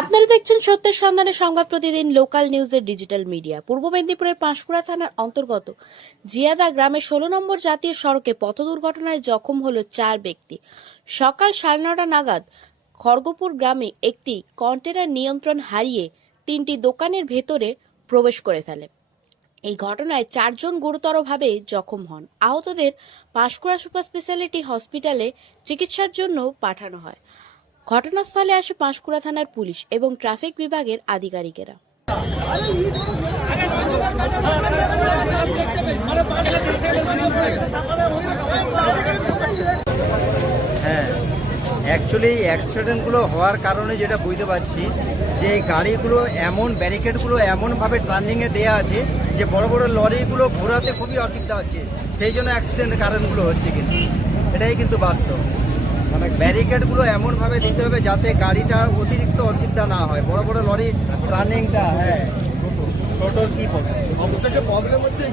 আপনারা দেখছেন সত্যের সন্ধানে সংবাদ প্রতিদিন লোকাল নিউজের ডিজিটাল মিডিয়া। পূর্ব মেদিনীপুরের পাঁশকুড়া থানার অন্তর্গত জিয়াদা গ্রামের 16 নম্বর জাতীয় সড়কে পথ দুর্ঘটনায় জখম হলো 4 ব্যক্তি। সকাল 9:30 নাগাদ খড়গপুর গ্রামে একটি কন্টেনার নিয়ন্ত্রণ হারিয়ে 3টি দোকানের ভেতরে প্রবেশ করে ফেলে। এই ঘটনায় 4 জন গুরুতরভাবে জখম হন। আহতদের পাঁশকুড়া সুপার স্পেশালিটি হসপিটালে চিকিৎসার জন্য পাঠানো হয়। ঘটনাস্থলে আসে পাঁশকুড়া থানার পুলিশ এবং ট্রাফিক বিভাগের আধিকারিকেরা। হ্যাঁ, অ্যাকচুয়ালি অ্যাক্সিডেন্টগুলো হওয়ার কারণে যেটা বুঝতে পারছি যে গাড়িগুলো এমন ব্যারিকেডগুলো এমনভাবে টার্নিংয়ে দেওয়া আছে যে বড় বড় লরিগুলো ঘোরাতে খুবই অসুবিধা হচ্ছে, সেই জন্য অ্যাক্সিডেন্টের কারণগুলো হচ্ছে। কিন্তু এটাই কিন্তু বাস্তব, মানে ব্যারিকেডগুলো এমনভাবে দিতে হবে যাতে গাড়িটার অতিরিক্ত অসুবিধা না হয়। বড় বড় লরি টার্নিংটা, হ্যাঁ টোটোর কি প্রবলেম হচ্ছে,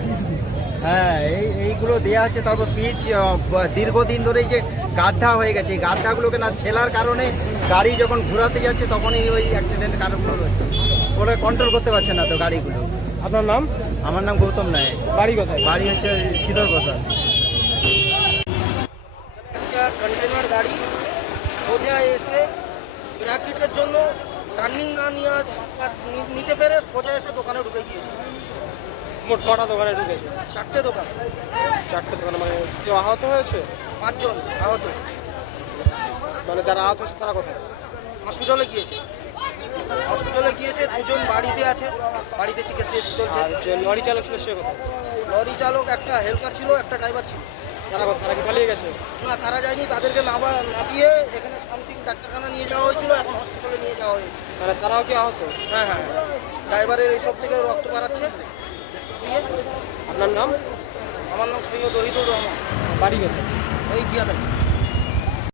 হ্যাঁ এইগুলো দেওয়া আছে। তারপর পিচ দীর্ঘদিন ধরেই যে গাড্ডা হয়ে গেছে, এই গাড্ডাগুলোকে না ছেলার কারণে গাড়ি যখন ঘোরাতে যাচ্ছে তখনই ওই অ্যাক্সিডেন্টের কারণগুলো হচ্ছে। ওরা কন্ট্রোল করতে পারছে না তো গাড়িগুলো। আপনার নাম? আমার নাম গৌতম নায়ক। বাড়ি কোথায়? বাড়ি হচ্ছে শীতল প্রসাদ। কন্টেনার গাড়ি সোজা এসে ব্র্যাকেটের জন্য টার্নিং না নিতে পেরে সোজা এসে দোকানে ঢুকে গিয়েছে। মোট কটা দোকানে ঢুকেছে? 4টে দোকান। 4টে দোকানে, মানে কেউ আহত হয়েছে? 5 জন আহত। মানে যারা আহত হয়েছে তারা কোথায়? হসপিটালে গিয়েছে। 2 জন বাড়িতে আছে, বাড়িতে চিকিৎসা চলছে। আর যে লরি চালক ছিল সে কোথায়? লরি চালক একটা হেল্পার ছিল, একটা ড্রাইভার ছিল। তারা কি পালিয়ে গেছে? না, তারা যায়নি, তাদেরকে নামিয়ে এখানে সামথিং ডাক্তারখানা নিয়ে যাওয়া হয়েছিল, এখন হসপিটালে নিয়ে যাওয়া হয়েছে। মানে তারাও কি আহত? হ্যাঁ হ্যাঁ, ড্রাইভারের এইসব থেকে রক্ত বাড়াচ্ছে দিয়ে। আপনার নাম? আমার নাম সৈয়দ ওহিদুর রহমান। বাড়ি কোথায়? এই জিয়াদা।